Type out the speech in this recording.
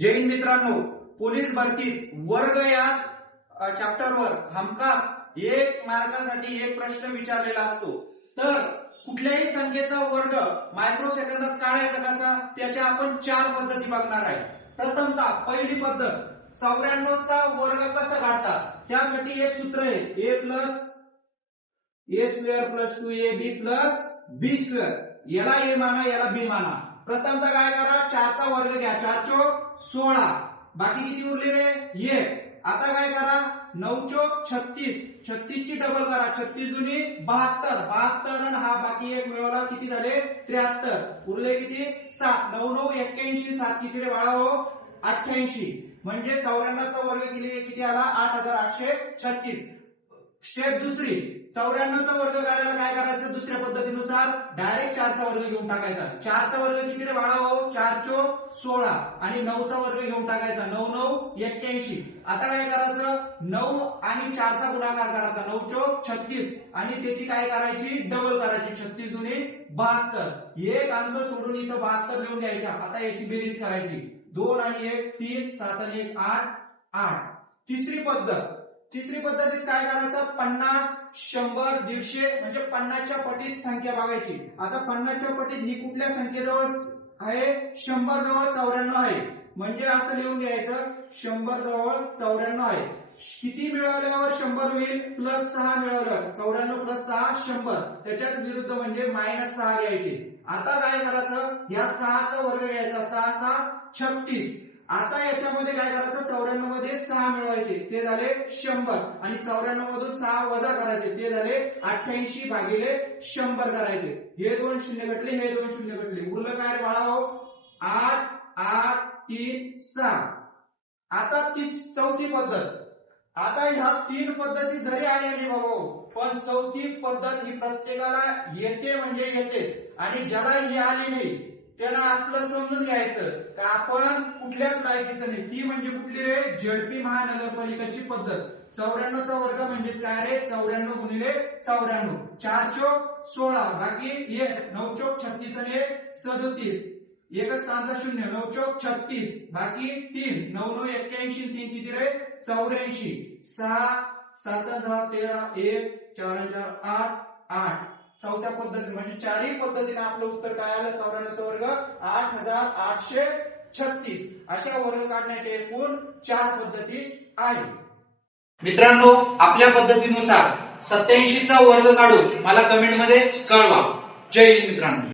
जय हिंद मित्रांनो पोलीस भरतीत वर्ग या चॅप्टरवर हमखास एक मार्कासाठी एक प्रश्न विचारलेला असतो. तर कुठल्याही संख्येचा वर्ग मायक्रो सेकंदात काढायचा कसा? त्याच्या आपण चार पद्धती बघणार आहे. प्रथमतः पहिली पद्धत चौऱ्याण्णवचा वर्ग कसा काढतात? त्यासाठी एक सूत्र आहे A plus A square plus two A B plus B square. याला ए माना याला बी माना. प्रथमतः काय करा चारचा वर्ग घ्या. चार चोक सोळा. बाकी किती उरलेले? एक आता काय करा नऊ चोक छत्तीस. छत्तीस ची डबल करा. छत्तीस दुनी बहात्तर. बहात्तर हा बाकी एक मिळवला किती झाले? त्र्याहत्तर. उरले किती? सात. नऊ नऊ एक्क्याऐंशी. सात किती रे बाळा हो? अठ्ठ्याऐंशी. म्हणजे चौऱ्याण्णवचा वर्ग केली किती आला? आठ हजार आठशे छत्तीस. स्टेप दुसरी. चौऱ्याण्णवचा वर्ग काढायला काय करायचं? दुसऱ्या पद्धतीनुसार डायरेक्ट चारचा वर्ग घेऊन टाकायचा. चारचा वर्ग किती रे बाळा चार चोक सोळा. आणि नऊचा वर्ग घेऊन टाकायचा. नऊ नऊ एक्क्याऐंशी. आता काय करायचं? नऊ आणि चारचा गुणाकार करायचा. नऊ चोक छत्तीस. आणि त्याची काय करायची? डबल करायची. छत्तीस दुनी बहात्तर. एक अंक सोडून इथं बहात्तर लिहून घ्यायच्या आता याची बेरीज करायची. दोन आणि एक तीन सात आणि एक आठ आठ. तिसरी पद्धत. तिसरी पद्धतीत काय करायचं? पन्नास शंभर दीडशे म्हणजे पन्नासच्या पटीत संख्या बघायची. आता पन्नासच्या पटीत ही कुठल्या संख्येजवळ आहे? शंभर जवळ चौऱ्याण्णव आहे. म्हणजे असं लिहून घ्यायचं शंभर जवळ चौऱ्याण्णव आहे. किती मिळवल्यावर शंभर होईल? प्लस सहा मिळवल्यावर चौऱ्याण्णव प्लस सहा शंभर. त्याच्याच विरुद्ध म्हणजे मायनस सहा घ्यायचे. आता काय करायचं? या सहाचा वर्ग घ्यायचा. सहा सहा छत्तीस. आता याच्यामध्ये काय करायचं? चौऱ्याण्णवमध्ये सहा मिळवायचे. ते झाले शंभर. आणि चौऱ्याण्णव मधून सहा वजा करायचे. ते झाले अठ्ठ्याऐंशी भागिले शंभर करायचे. हे दोन शून्य कटले हे दोन शून्य कटले उरलं काय बाळा हो? आठ आठ तीन सहा. आता तीस चौथी पद्धत. आता ह्या तीन पद्धती जरी आलेली बाबा हो, पण चौथी पद्धत ही प्रत्येकाला येते म्हणजे येतेच. आणि ज्याला ही आली नाही त्याला आपलं समजून घ्यायचं का आपण कुठल्याच लायकीचं नाही. ती म्हणजे कुठली रे? झेडपी महानगरपालिकाची पद्धत. चौऱ्याण्णवचा वर्ग म्हणजेच काय रे? चौऱ्याण्णव गुणिले चौऱ्याण्णव. चार चोक सोळा. बाकी एक नऊ चोक छत्तीस आणि एक सदोतीस. एकच सांगा शून्य. नऊ चौक छत्तीस. बाकी तीन. नऊ नऊ एक्क्याऐंशी तीन किती रे? चौऱ्याऐंशी. सहा सात दहा तेरा एक चार चार आठ आठ. चौथ्या पद्धती म्हणजे चारही पद्धतीने आपलं उत्तर काय आलं? चौऱ्याण्णवचा वर्ग आठ हजार आठशे छत्तीस. अशा वर्ग काढण्याचे एकूण चार पद्धती आहेत. मित्रांनो आपल्या पद्धतीनुसार सत्याऐंशीचा वर्ग काढून मला कमेंटमध्ये कळवा. जय हिंद मित्रांनो.